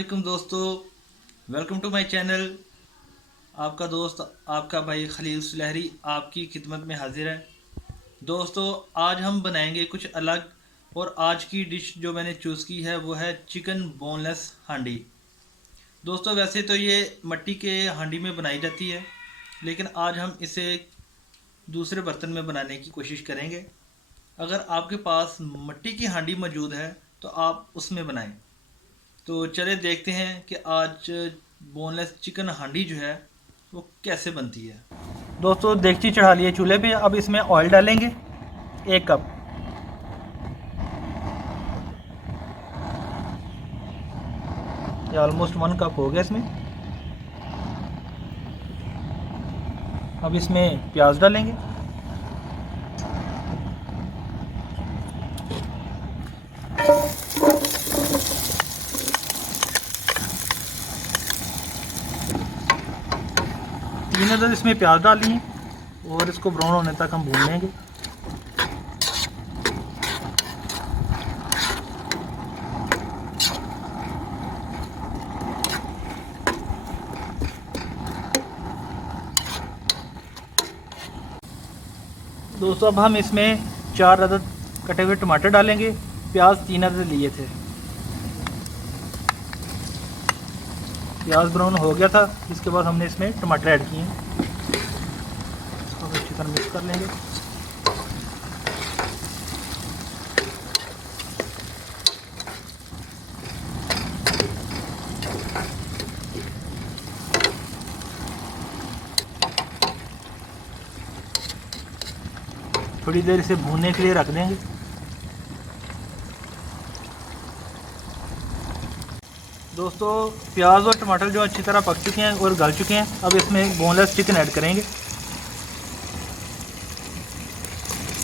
वालेकुम दोस्तों, welcome to my channel. आपका दोस्त आपका भाई खलील सुलहरी आपकी खिदमत में हाजिर है। दोस्तों, आज हम बनाएंगे कुछ अलग, और आज की डिश जो मैंने चूज़ की है वो है चिकन बोनलेस हांडी। दोस्तों, वैसे तो ये मिट्टी के हांडी में बनाई जाती है, लेकिन आज हम इसे दूसरे बर्तन में बनाने की कोशिश करेंगे। अगर आपके पास मिट्टी की हांडी मौजूद है तो आप उसमें बनाएं। तो चले देखते हैं कि आज बोनलेस चिकन हांडी जो है वो कैसे बनती है। दोस्तों, देगची चढ़ा लिए चूल्हे पे। अब इसमें ऑयल डालेंगे 1 कप। ये ऑलमोस्ट 1 कप हो गया इसमें। अब इसमें प्याज डालेंगे। तीन अदद इसमें प्याज डालिए और इसको ब्राउन होने तक हम भून लेंगे। दोस्तों, अब हम इसमें 4 अदद कटे हुए टमाटर डालेंगे। प्याज 3 अदद लिए थे। प्याज ब्राउन हो गया था, इसके बाद हमने इसमें टमाटर ऐड किए। इसको अच्छी तरह मिक्स कर लेंगे। थोड़ी देर इसे भूनने के लिए रख देंगे। दोस्तों, प्याज और टमाटर जो अच्छी तरह पक चुके हैं और गल चुके हैं, अब इसमें बोनलेस चिकन ऐड करेंगे।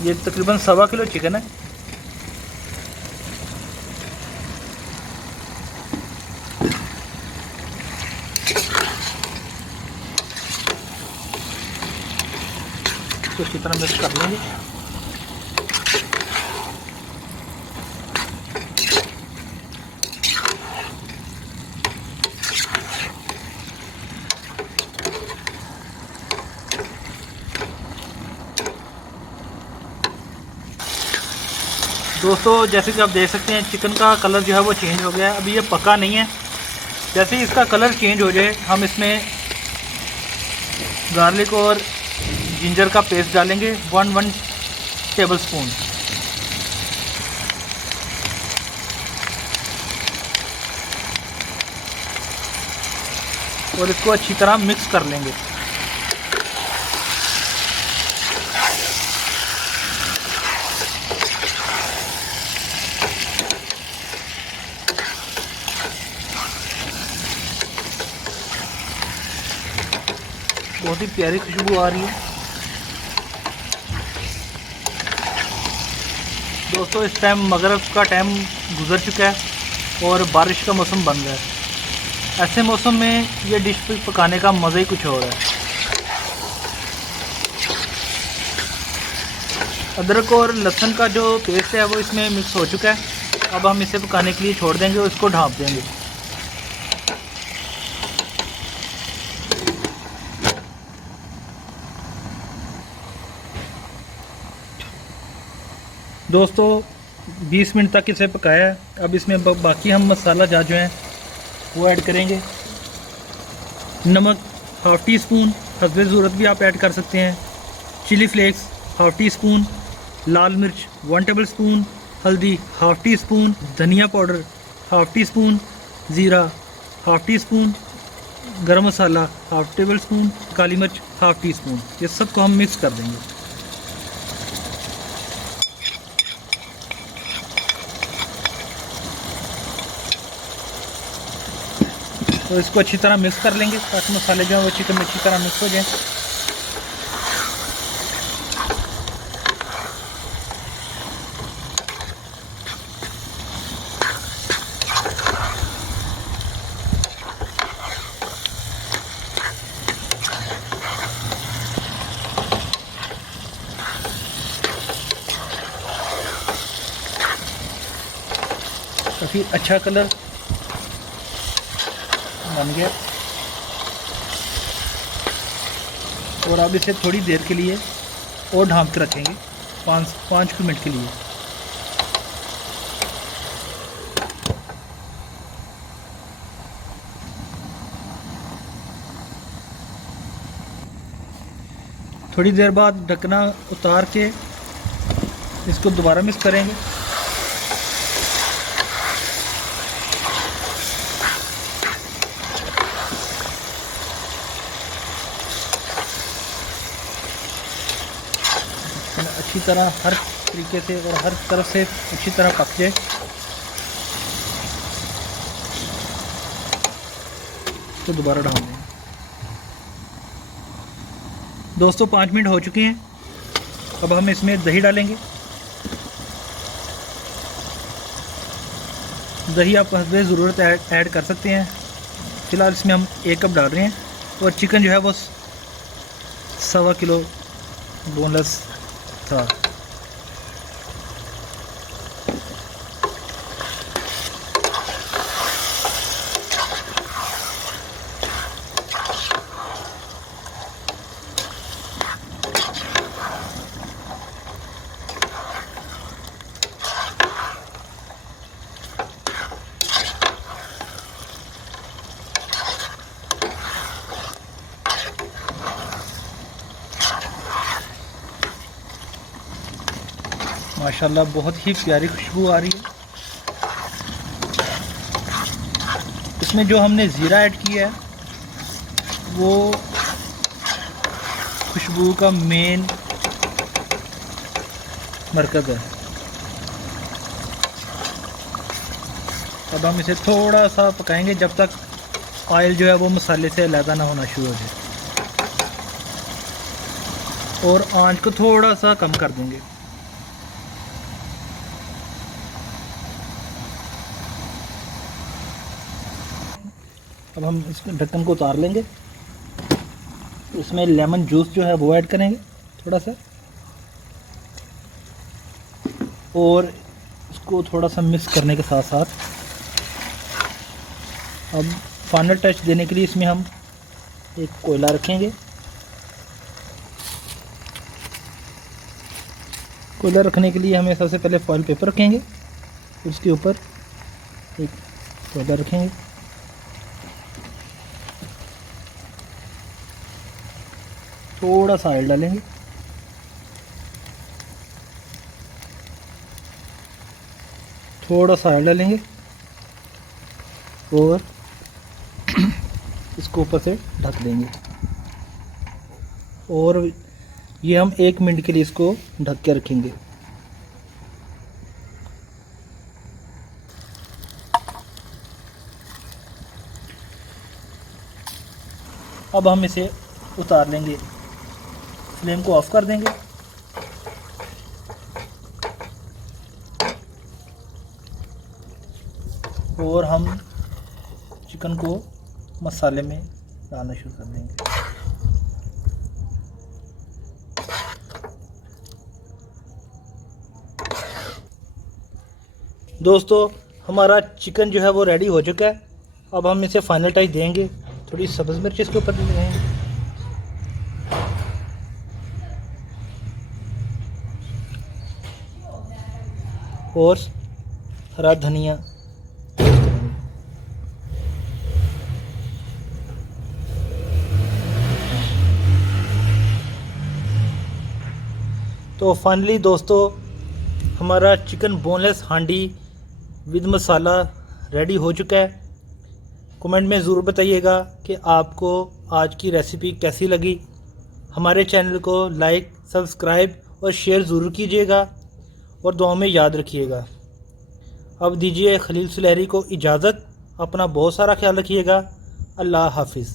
ये तकरीबन 1.25 किलो चिकन है। इसको अच्छी तरह मिक्स कर लेंगे। दोस्तों, जैसे कि आप देख सकते हैं चिकन का कलर जो है वो चेंज हो गया है। अभी ये पका नहीं है। जैसे ही इसका कलर चेंज हो जाए हम इसमें गार्लिक और जिंजर का पेस्ट डालेंगे 1 टेबल स्पून। और इसको अच्छी तरह मिक्स कर लेंगे। बहुत ही प्यारी खुशबू आ रही है। दोस्तों, इस टाइम मगरिब का टाइम गुजर चुका है और बारिश का मौसम बन गया है। ऐसे मौसम में ये डिश पकाने का मज़ा ही कुछ और है। अदरक और लहसुन का जो पेस्ट है वो इसमें मिक्स हो चुका है। अब हम इसे पकाने के लिए छोड़ देंगे और इसको ढाँप देंगे। दोस्तों, 20 मिनट तक इसे पकाया है। अब इसमें बाकी हम मसाला जो हैं वो ऐड करेंगे। नमक ½ टी स्पून, हस्बे ज़रूरत भी आप ऐड कर सकते हैं। चिली फ्लेक्स ½ टी स्पून, लाल मिर्च 1 टेबल स्पून, हल्दी ½ टी स्पून, धनिया पाउडर ½ टी स्पून, ज़ीरा ½ टी स्पून, गरम मसाला ½ टेबल स्पून, काली मिर्च ½ टी स्पून। ये सबको हम मिक्स कर देंगे। तो इसको अच्छी तरह मिक्स कर लेंगे ताकि मसाले जो हैं वो चिकन में अच्छी तरह मिक्स हो जाएं। काफ़ी अच्छा कलर बन गया। और अब इसे थोड़ी देर के लिए और ढाँप के रखेंगे, 5 मिनट के लिए। थोड़ी देर बाद ढकना उतार के इसको दोबारा मिक्स करेंगे। अच्छी तरह हर तरीके से और हर तरफ से अच्छी तरह पक जाए। तो दोबारा डाल दें। दोस्तों 5 मिनट हो चुके हैं। अब हम इसमें दही डालेंगे। दही आप हस्बे ज़रूरत ऐड कर सकते हैं। फ़िलहाल इसमें हम 1 कप डाल रहे हैं। और चिकन जो है वो 1.25 किलो बोनलेस था। माशाल्लाह बहुत ही प्यारी खुशबू आ रही है। इसमें जो हमने ज़ीरा ऐड किया है वो खुशबू का मेन मरकज़ है। अब हम इसे थोड़ा सा पकाएंगे जब तक ऑयल जो है वो मसाले से अलग ना होना शुरू हो जाए। और आंच को थोड़ा सा कम कर देंगे। अब हम इसमें ढक्कन को उतार लेंगे। इसमें लेमन जूस जो है वो ऐड करेंगे थोड़ा सा, और इसको थोड़ा सा मिक्स करने के साथ साथ अब फाइनल टच देने के लिए इसमें हम एक कोयला रखेंगे। कोयला रखने के लिए हमें सबसे पहले फॉइल पेपर रखेंगे, उसके ऊपर एक कोयला रखेंगे। थोड़ा सा ऑयल डालेंगे। थोड़ा सा ऑयल डालेंगे और इसको ऊपर से ढक देंगे। और ये हम 1 मिनट के लिए इसको ढक के रखेंगे। अब हम इसे उतार लेंगे। फ्लेम को ऑफ कर देंगे। और हम चिकन को मसाले में डालना शुरू कर देंगे। दोस्तों हमारा चिकन जो है वो रेडी हो चुका है। अब हम इसे फाइनल टच देंगे। थोड़ी सब्ज़ मिर्च इसके ऊपर देंगे और हरा धनिया। तो फाइनली दोस्तों हमारा चिकन बोनलेस हांडी विद मसाला रेडी हो चुका है। कमेंट में ज़रूर बताइएगा कि आपको आज की रेसिपी कैसी लगी। हमारे चैनल को लाइक, सब्सक्राइब और शेयर ज़रूर कीजिएगा और दुआ में याद रखिएगा। अब दीजिए खलील सुलहरी को इजाज़त। अपना बहुत सारा ख्याल रखिएगा। अल्लाह हाफिज़।